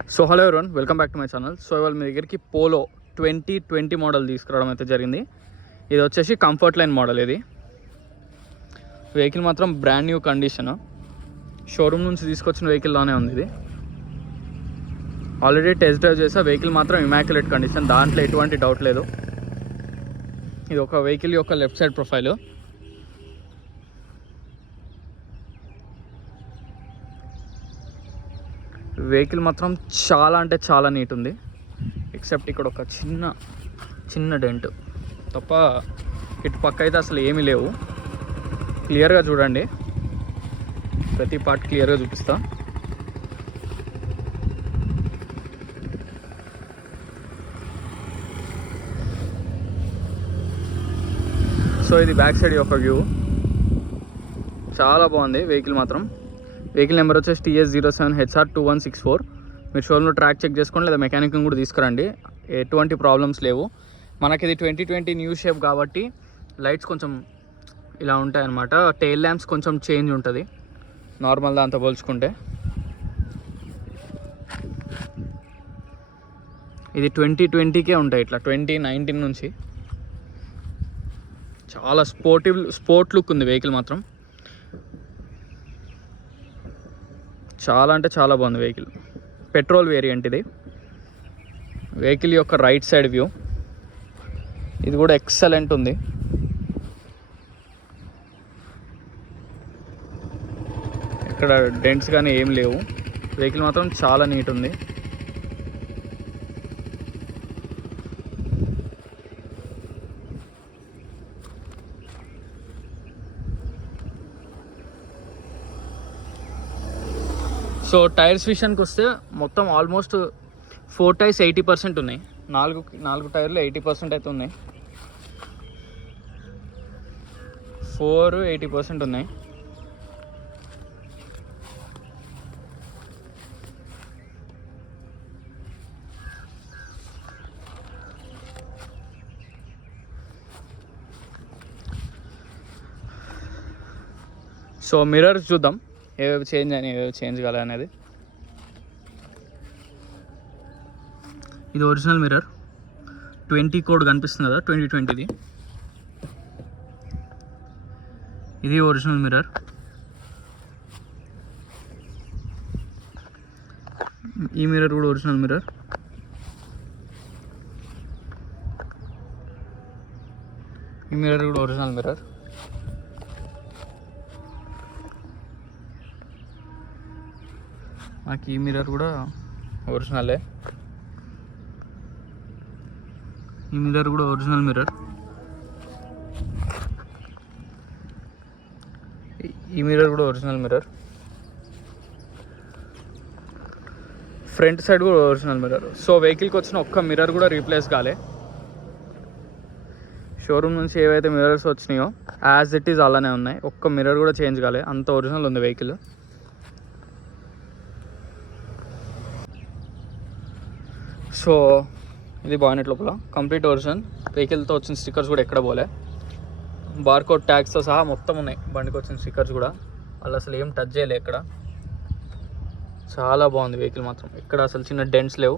So hello everyone, welcome back to my channel. So ఇవాళ మీ దగ్గరికి polo 2020 model తీసుకురావడం అయితే జరిగింది. ఇది వచ్చేసి కంఫర్ట్ లైన్ మోడల్. ఇది వెహికల్ మాత్రం బ్రాండ్ న్యూ కండిషన్, షోరూమ్ నుంచి తీసుకొచ్చిన వెహికల్లోనే ఉంది. ఇది ఆల్రెడీ టెస్ట్ డ్రైవ్ చేసా. వెహికల్ మాత్రం ఇమాక్యులేట్ కండిషన్, దాంట్లో ఎటువంటి డౌట్ లేదు. ఇది ఒక వెహికల్ యొక్క లెఫ్ట్ సైడ్ ప్రొఫైల్. వెహికల్ మాత్రం చాలా అంటే చాలా నీట్ ఉంది, ఎక్సెప్ట్ ఇక్కడ ఒక చిన్న డెంట్ తప్ప ఇటు పక్క అయితే అసలు ఏమీ లేవు. క్లియర్గా చూడండి, ప్రతి పార్ట్ క్లియర్గా చూపిస్తా. సో ఇది బ్యాక్ సైడ్ యొక్క వ్యూ, చాలా బాగుంది వెహికల్ మాత్రం. వెహికల్ నెంబర్ వచ్చేసి TS07HR2164. మీరు షోరూంలో ట్రాక్ చెక్ చేసుకోండి, లేదా మెకానిక్ని కూడా తీసుకురండి, ఎటువంటి ప్రాబ్లమ్స్ లేవు. మనకి ఇది 2020 న్యూ షేప్ కాబట్టి లైట్స్ కొంచెం ఇలా ఉంటాయి అన్నమాట. టెయిల్ ల్యాంప్స్ కొంచెం చేంజ్ ఉంటుంది నార్మల్ దాంతో పోల్చుకుంటే. ఇది 2020కే ఉంటాయి, ఇట్లా 2019 నుంచి. చాలా స్పోర్ట్ లుక్ ఉంది వెహికల్ మాత్రం. చాలా అంటే చాలా బాగుంది వెహికల్. పెట్రోల్ వేరియంట్ ఇది. వెహికల్ యొక్క రైట్ సైడ్ వ్యూ ఇది కూడా ఎక్సలెంట్ ఉంది. ఇక్కడ డెంట్స్ కానీ ఏం లేవు. వెహికల్ మాత్రం చాలా నీట్ ఉంది. సో టైర్స్ విషయానికి వస్తే మొత్తం ఆల్మోస్ట్ 4 టైర్స్ 80% ఉన్నాయి. నాలుగు టైర్లు 80% అయితే ఉన్నాయి. 4 80% ఉన్నాయి. సో మిర్రర్స్ చూద్దాం, ఏవేవి చేంజ్ అయినాయి, ఏవేవి చేంజ్ కాలే అనేది. ఇది ఒరిజినల్ మిర్రర్, 20 కోడ్ కనిపిస్తుంది కదా, 2020ది. ఇది ఒరిజినల్ మిర్రర్. ఈ మిర్రర్ కూడా ఒరిజినల్ మిర్రర్. ఈ మిర్రర్ కూడా ఒరిజినల్ మిర్రర్. నాకు ఈ మిర్రర్ కూడా ఒరిజినలే. ఈ మిర్రర్ కూడా ఒరిజినల్ మిర్రర్. ఈ మిర్రర్ కూడా ఒరిజినల్ మిర్రర్. ఫ్రంట్ సైడ్ కూడా ఒరిజినల్ మిర్రర్. సో వెహికల్కి వచ్చిన ఒక్క మిర్రర్ కూడా రీప్లేస్ కాలే. షోరూమ్ నుంచి ఏవైతే మిర్రర్స్ వచ్చినాయో యాజ్ ఇట్ ఈజ్ అలానే ఉన్నాయి, ఒక్క మిర్రర్ కూడా చేంజ్ కాలే, అంత ఒరిజినల్ ఉంది వెహికల్. సో ఇది బానెట్ లోపల కంప్లీట్ ఒరిజినల్. వెహికల్తో వచ్చిన స్టిక్కర్స్ కూడా ఎక్కడ పోలే. బార్కోడ్ ట్యాగ్స్తో సహా మొత్తం ఉన్నాయి బండికి వచ్చిన స్టిక్కర్స్ కూడా. వాళ్ళు అసలు ఏం టచ్ చేయలే ఎక్కడ. చాలా బాగుంది వెహికల్ మాత్రం, ఎక్కడ అసలు చిన్న డెంట్స్ లేవు.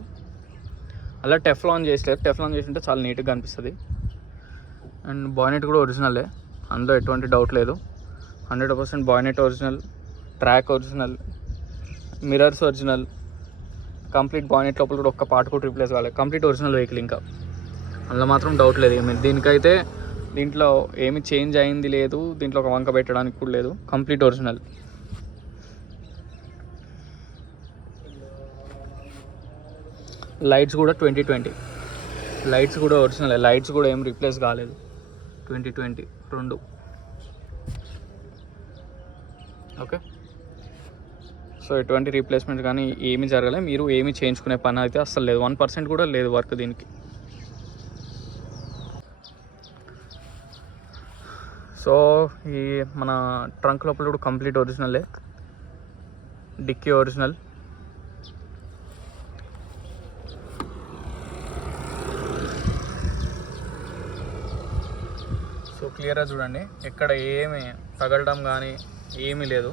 అలా టెఫ్లాన్ చేసలేదు, టెఫ్లాన్ చేసి ఉంటే చాలా నీట్గా అనిపిస్తుంది. అండ్ బానెట్ కూడా ఒరిజినలే, అందులో ఎటువంటి డౌట్ లేదు. 100% bonnet original, track original, mirrors original. Complete bonnet లోపల కూడా ఒక్క పార్ట్ కూడా రీప్లేస్ కాలేదు. కంప్లీట్ ఒరిజినల్ వెహికల్, ఇంకా అందులో మాత్రం డౌట్ లేదు. దీనికైతే దీంట్లో ఏమి చేంజ్ అయింది లేదు, దీంట్లో ఒక వంక పెట్టడానికి కూడా లేదు. Complete original. లైట్స్ కూడా 2020 లైట్స్ కూడా ఒరిజినల్. లైట్స్ కూడా ఏం రీప్లేస్ కాలేదు. 2020 రెండు. ఓకే, సో ఎటువంటి రీప్లేస్మెంట్ కానీ ఏమీ జరగలేదు. మీరు ఏమీ చేయించుకునే పని అయితే అస్సలు లేదు, 1% కూడా లేదు వర్క్ దీనికి. సో ఈ మన ట్రంక్ లోపల కూడా కంప్లీట్ ఒరిజినలే. Dickey original. సో క్లియర్గా చూడండి, ఎక్కడ ఏమి తగలడం కానీ ఏమీ లేదు.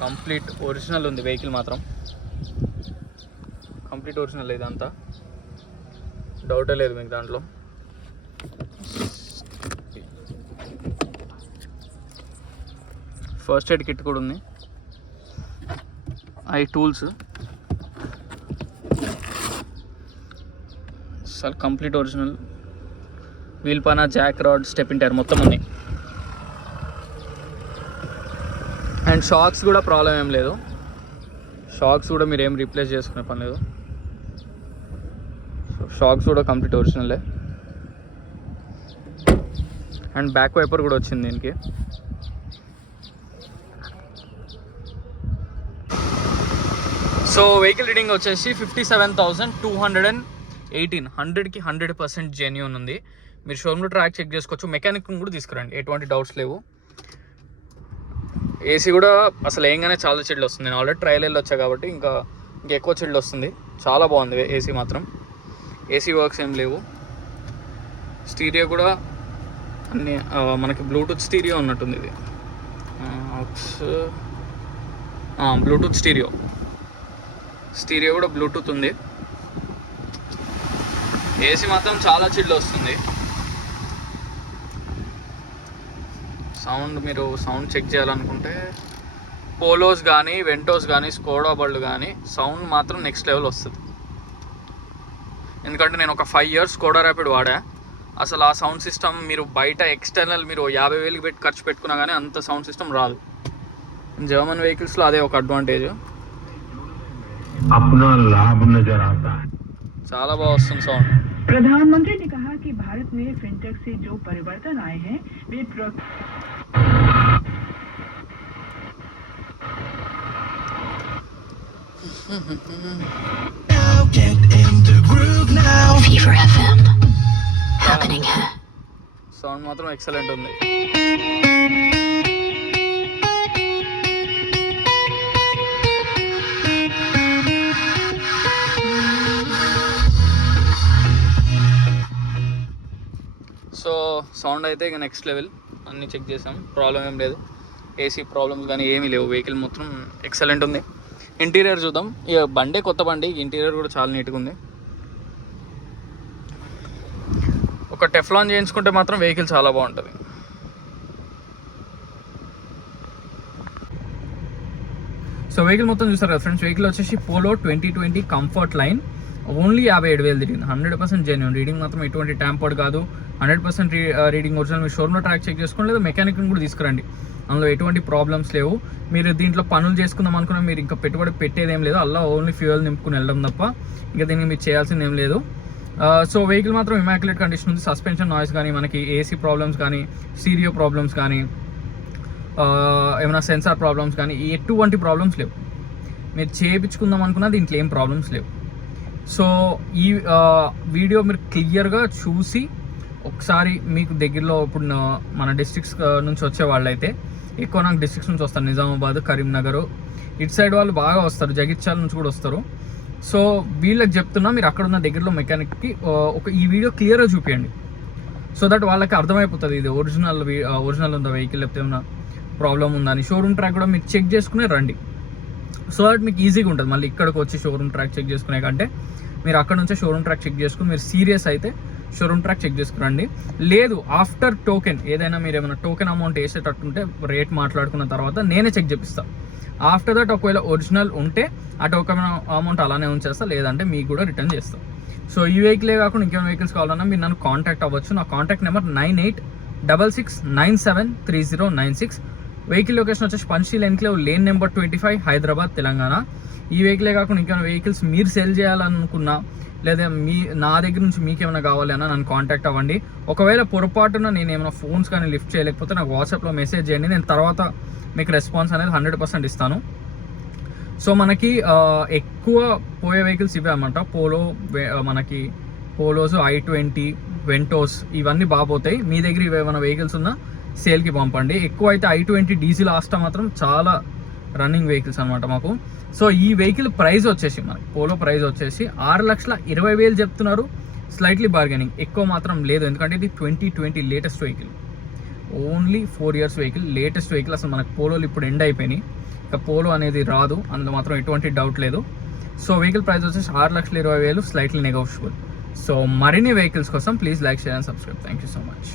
కంప్లీట్ ఒరిజినల్ ఉంది వెహికల్ మాత్రం. కంప్లీట్ ఒరిజినల్ ఇదంతా, డౌటే లేదు మీకు దాంట్లో. ఫస్ట్ ఎయిడ్ కిట్ కూడా ఉంది, అవి టూల్స్ అసలు కంప్లీట్ ఒరిజినల్. వీల్ పానా, జాక్ రాడ్, స్టెప్పింగ్ టైర్ మొత్తం ఉన్నాయి. అండ్ షాక్స్ కూడా ప్రాబ్లం ఏం లేదు, షాక్స్ కూడా మీరు ఏం రీప్లేస్ చేసుకునే పని లేదు. షాక్స్ కూడా కంప్లీట్ ఒరిజినలే. అండ్ బ్యాక్ వైపర్ కూడా వచ్చింది దీనికి. సో వెహికల్ రీడింగ్ వచ్చేసి 57,218. 100కి 100% జెన్యూన్ ఉంది. మీరు షోరూమ్లో ట్రాక్ చెక్ చేసుకోవచ్చు. మెకానిక్ కూడా తీసుకురండి, ఎటువంటి డౌట్స్ లేవు. ఏసీ కూడా అసలు ఏంగానే చాలా చిల్డ్ వస్తుంది. నేను ఆల్రెడీ ట్రయల్ వెళ్ళి వచ్చా కాబట్టి ఇంకా ఎక్కువ చిల్డ్ వస్తుంది. చాలా బాగుంది ఏసీ మాత్రం. ఏసీ వర్క్స్ ఏం లేవు. స్టీరియో కూడా అన్ని మనకి బ్లూటూత్ స్టీరియో ఉన్నట్టుంది. ఇది బ్లూటూత్ స్టీరియో కూడా బ్లూటూత్ ఉంది. ఏసీ మాత్రం చాలా చిల్డ్ వస్తుంది. సౌండ్ మీరు సౌండ్ చెక్ చేయాలనుకుంటే పోలోస్ కానీ, వెంటోస్ కానీ, స్కోడా బళ్ళు కానీ సౌండ్ మాత్రం నెక్స్ట్ లెవెల్ వస్తుంది. ఎందుకంటే నేను ఒక 5 years స్కోడా ర్యాపిడ్ వాడా. అసలు ఆ సౌండ్ సిస్టమ్ మీరు బయట ఎక్స్టర్నల్ మీరు 50,000 పెట్టి ఖర్చు పెట్టుకున్నా కానీ అంత సౌండ్ సిస్టమ్ రాదు. జర్మన్ వెహికల్స్లో అదే ఒక అడ్వాంటేజ్. చాలా బాగా వస్తుంది సౌండ్. प्रधानमंत्री ने कहा कि भारत में फिनटेक से जो परिवर्तन आए हैं वे Fever FM happening है. సౌండ్ మాత్రం ఎక్సలెంట్ ఉంది. సో సౌండ్ అయితే ఇక నెక్స్ట్ లెవెల్. అన్నీ చెక్ చేసాం, ప్రాబ్లం ఏం లేదు. ఏసీ ప్రాబ్లమ్స్ కానీ ఏమీ లేవు. వెహికల్ మొత్తం ఎక్సలెంట్ ఉంది. ఇంటీరియర్ చూద్దాం. ఇక బండే కొత్త బండి, ఇంటీరియర్ కూడా చాలా నీట్గా ఉంది. ఒక టెఫ్లాన్ చేయించుకుంటే మాత్రం వెహికల్ చాలా బాగుంటుంది. సో వెహికల్ మొత్తం చూస్తారు కదా ఫ్రెండ్స్. వెహికల్ వచ్చేసి పోలో 2020 కంఫర్ట్ లైన్. ఓన్లీ 57,000 తిరిగింది. 100% జెన్యూన్. రీడింగ్ మాత్రం ఎటువంటి ట్యాంపర్డ్ కాదు. 100% రీడింగ్ ఒరిజినల్. మీరు షోరూమ్లో ట్రాక్ చెక్ చేసుకోండి, లేదా మెకానిక్ని కూడా తీసుకురండి. అందులో ఎటువంటి ప్రాబ్లమ్స్ లేవు. మీరు దీంట్లో పనులు చేసుకుందాం అనుకున్నా మీరు ఇంకా పెట్టుబడి పెట్టేదేం లేదు. అలా ఓన్లీ ఫ్యూయల్ నింపుకుని వెళ్ళడం తప్ప ఇంకా దీనికి మీరు చేయాల్సింది ఏం లేదు. సో వెహికల్ మాత్రం ఇమాక్యులేట్ కండిషన్ ఉంది. సస్పెన్షన్ నాయిస్ కానీ, మనకి ఏసీ ప్రాబ్లమ్స్ కానీ, స్టీరియో ప్రాబ్లమ్స్ కానీ, ఏమైనా సెన్సార్ ప్రాబ్లమ్స్ కానీ ఎటువంటి ప్రాబ్లమ్స్ లేవు. మీరు చేయించుకుందాం అనుకున్నా దీంట్లో ఏం ప్రాబ్లమ్స్ లేవు. సో ఈ వీడియో మీరు క్లియర్గా చూసి ఒకసారి మీకు దగ్గరలో ఇప్పుడు మన డిస్ట్రిక్ట్స్ నుంచి వచ్చే వాళ్ళైతే, ఎక్కువ నాకు డిస్ట్రిక్ట్స్ నుంచి వస్తారు, నిజామాబాద్, కరీంనగర్ ఇటు సైడ్ వాళ్ళు బాగా వస్తారు, జగిత్యాల నుంచి కూడా వస్తారు. సో వీళ్ళకి చెప్తున్నా, మీరు అక్కడ ఉన్న దగ్గరలో మెకానిక్కి ఈ వీడియో క్లియర్గా చూపించండి. సో దట్ వాళ్ళకి అర్థమైపోతుంది ఇది ఒరిజినల్ ఉందా వెహికల్, లేకపోతే ఏమైనా ప్రాబ్లం ఉందా అని. షోరూమ్ ట్రాక్ కూడా మీరు చెక్ చేసుకునే రండి. సో దట్ మీకు ఈజీగా ఉంటుంది. మళ్ళీ ఇక్కడికి వచ్చి షోరూమ్ ట్రాక్ చెక్ చేసుకునే కంటే మీరు అక్కడ నుంచే షోరూమ్ ట్రాక్ చెక్ చేసుకుని, మీరు సీరియస్ అయితే షోరూమ్ ట్రాక్ చెక్ చేసుకురండి. లేదు ఆఫ్టర్ టోకెన్, ఏదైనా మీరు ఏమైనా టోకెన్ అమౌంట్ వేసేటట్టుంటే రేట్ మాట్లాడుకున్న తర్వాత నేనే చెక్ చేపిస్తాను. ఆఫ్టర్ దట్ ఒకవేళ ఒరిజినల్ ఉంటే ఆ టోకెన్ అమౌంట్ అలానే ఉంచేస్తా, లేదంటే మీకు కూడా రిటర్న్ చేస్తాం. సో ఈ వెహికలే కాకుండా ఇంకేమైనా వెహికల్స్ కావాలన్నా మీరు నన్ను కాంటాక్ట్ అవ్వచ్చు. నా కాంటాక్ట్ నెంబర్ 9866973096. వెహికల్ లొకేషన్ వచ్చేసి Panchsheel enclave lane number 25, Hyderabad, Telangana. ఈ వెహికలే కాకుండా ఇంకేమైనా వెహికల్స్ మీరు సెల్ చేయాలనుకున్నా, లేదా నా దగ్గర నుంచి మీకు ఏమైనా కావాలి అన్నా నన్ను కాంటాక్ట్ అవ్వండి. ఒకవేళ పొరపాటున నేను ఏమైనా ఫోన్స్ కానీ లిఫ్ట్ చేయలేకపోతే నాకు వాట్సాప్లో మెసేజ్ చేయండి. నేను తర్వాత మీకు రెస్పాన్స్ అనేది 100% ఇస్తాను. సో మనకి ఎక్కువ పోయే వెహికల్స్ ఇవే అన్నమాట. మనకి పోలోస్, i20, వెంటోస్ ఇవన్నీ బాగా పోతాయి. మీ దగ్గర ఏమైనా వెహికల్స్ ఉన్నా సేల్కి పంపండి. ఎక్కువ అయితే i20 డీజిల్ ఆస్టా మాత్రం చాలా రన్నింగ్ వెహికల్స్ అనమాట మాకు. సో ఈ వెహికల్ ప్రైస్ వచ్చేసి మనకి పోలో ప్రైస్ వచ్చేసి 6,20,000 చెప్తున్నారు. స్లైట్లీ బార్గెనింగ్, ఎక్కువ మాత్రం లేదు. ఎందుకంటే ఇది 2020 latest vehicle, only 4 years vehicle, latest vehicle. అసలు మనకు పోలోలు ఇప్పుడు ఎండ్ అయిపోయినాయి, ఇక పోలో అనేది రాదు, అందులో మాత్రం ఎటువంటి డౌట్ లేదు. సో వెహికల్ ప్రైస్ వచ్చేసి 6,20,000 స్లైట్లీ నెగోషియబుల్. సో మరిన్ని వెహికల్స్ కోసం please like, share and subscribe. Thank you so much.